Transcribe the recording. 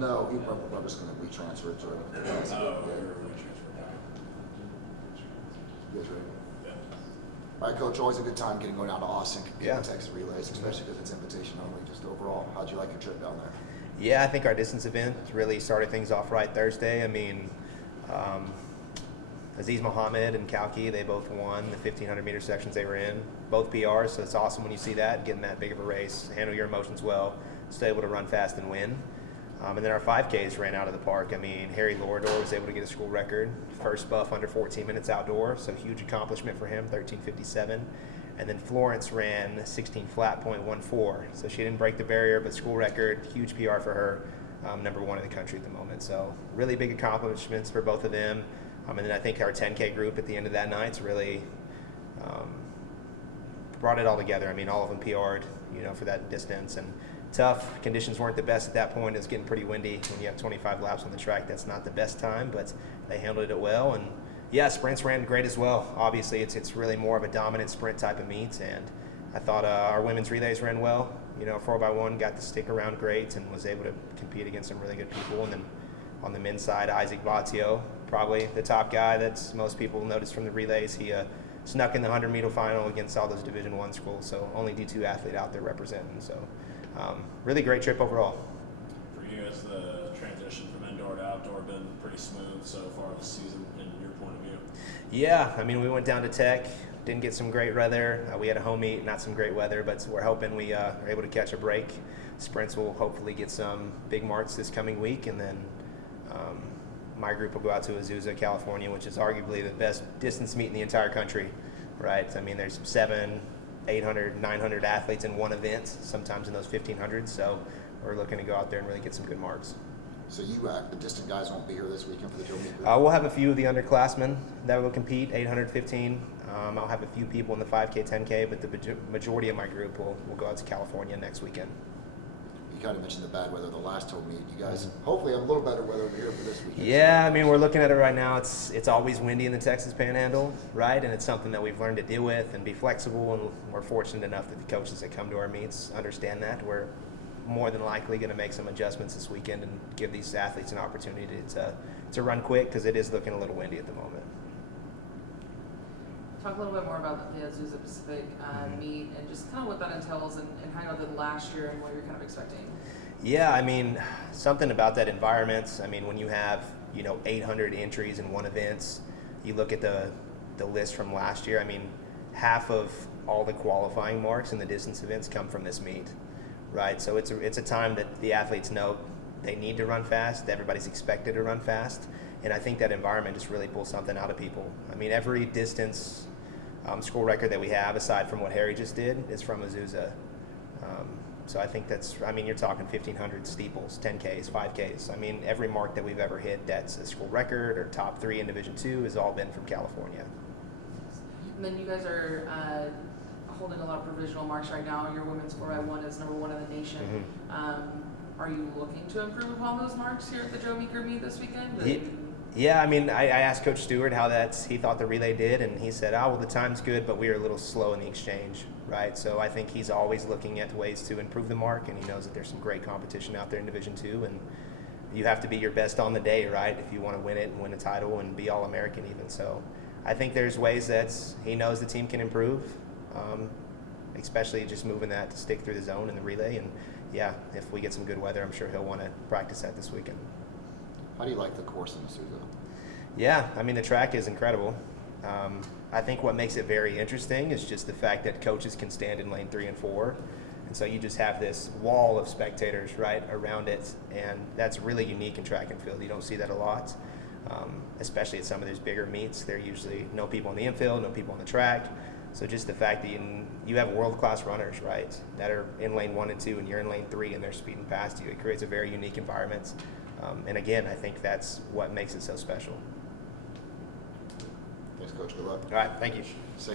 No, I'm just going to re-transfer it to it. Oh, Yeah. we're transfer. You guys ready? Yeah. All right, Coach, always a good time getting going down to Austin, Yeah. Texas relays, especially because it's invitation only. Just overall, how'd you like your trip down there? Yeah, I think our distance event really started things off right Thursday. I mean, Aziz Mohammed and Kalki, they both won the 1,500 meter sections they were in, both PRs. So it's awesome when you see that, getting that big of a race, handle your emotions well, still able to run fast and win. And then our 5Ks ran out of the park. I mean, Harry Lorador was able to get a school record, first buff under 14 minutes outdoor, so huge accomplishment for him, 13:57. And then Florence ran 16 flat .14, so she didn't break the barrier, but school record, huge PR for her, number one in the country at the moment. So really big accomplishments for both of them. And then I think our 10K group at the end of that night's really brought it all together. I mean, all of them PR'd, for that distance, and tough. Conditions weren't the best at that point. It was getting pretty windy. When you have 25 laps on the track, that's not the best time, but they handled it well. And yeah, sprints ran great as well. Obviously, it's really more of a dominant sprint type of meet, and I thought our women's relays ran well. 4x1 got to stick around great and was able to compete against some really good people. And then on the men's side, Isaac Vatio, probably the top guy that most people noticed from the relays. He snuck in the 100-meter final against all those Division I schools, so only D2 athlete out there representing. So really great trip overall. For you, has the transition from indoor to outdoor been pretty smooth so far this season in your point of view? Yeah, I mean, we went down to Tech, didn't get some great weather. We had a home meet, not some great weather, but we're hoping we are able to catch a break. Sprints will hopefully get some big marks this coming week, and then my group will go out to Azusa, California, which is arguably the best distance meet in the entire country, right? I mean, there's 700, 800, 900 athletes in one event, sometimes in those 1,500s, so we're looking to go out there and really get some good marks. So you, the distant guys, won't be here this weekend for the Joe Meeker? We'll have a few of the underclassmen that will compete, 815. I'll have a few people in the 5K, 10K, but the majority of my group will go out to California next weekend. You kind of mentioned the bad weather the last Joe Meet. You guys hopefully have a little better weather over here for this weekend. Yeah, I mean, we're looking at it right now. It's always windy in the Texas Panhandle, right? And it's something that we've learned to deal with and be flexible, and we're fortunate enough that the coaches that come to our meets understand that. We're more than likely going to make some adjustments this weekend and give these athletes an opportunity to run quick, because it is looking a little windy at the moment. Talk a little bit more about the Azusa Pacific meet and just kind of what that entails and how you did last year and what you're kind of expecting. Yeah, I mean, something about that environment. I mean, when you have 800 entries in one event, you look at the list from last year. I mean, half of all the qualifying marks in the distance events come from this meet, right? So it's a time that the athletes know they need to run fast. Everybody's expected to run fast, and I think that environment just really pulls something out of people. I mean, every distance school record that we have, aside from what Harry just did, is from Azusa. So I think you're talking 1,500 steeples, 10Ks, 5Ks. I mean, every mark that we've ever hit that's a school record or top 3 in Division II has all been from California. And then you guys are holding a lot of provisional marks right now. Your women's 4x1 is number 1 in the nation. Are you looking to improve upon those marks here at the Joe Meeker meet this weekend? Yeah, I mean, I asked Coach Stewart how he thought the relay did, and he said, well, the time's good, but we were a little slow in the exchange, right? So I think he's always looking at ways to improve the mark, and he knows that there's some great competition out there in Division II, and you have to be your best on the day, right, if you want to win it and win a title and be All-American even. So I think there's ways that he knows the team can improve, especially just moving that to stick through the zone in the relay. And, yeah, if we get some good weather, I'm sure he'll want to practice that this weekend. How do you like the course in Azusa? Yeah, I mean, the track is incredible. I think what makes it very interesting is just the fact that coaches can stand in lane 3 and 4. And so you just have this wall of spectators right around it, and that's really unique in track and field. You don't see that a lot, especially at some of these bigger meets. There are usually no people in the infield, no people on the track. So just the fact that you have world-class runners, right, that are in lane 1 and 2, and you're in lane 3 and they're speeding past you, it creates a very unique environment. And again, I think that's what makes it so special. Thanks, Coach. Good luck. All right, thank you. Safe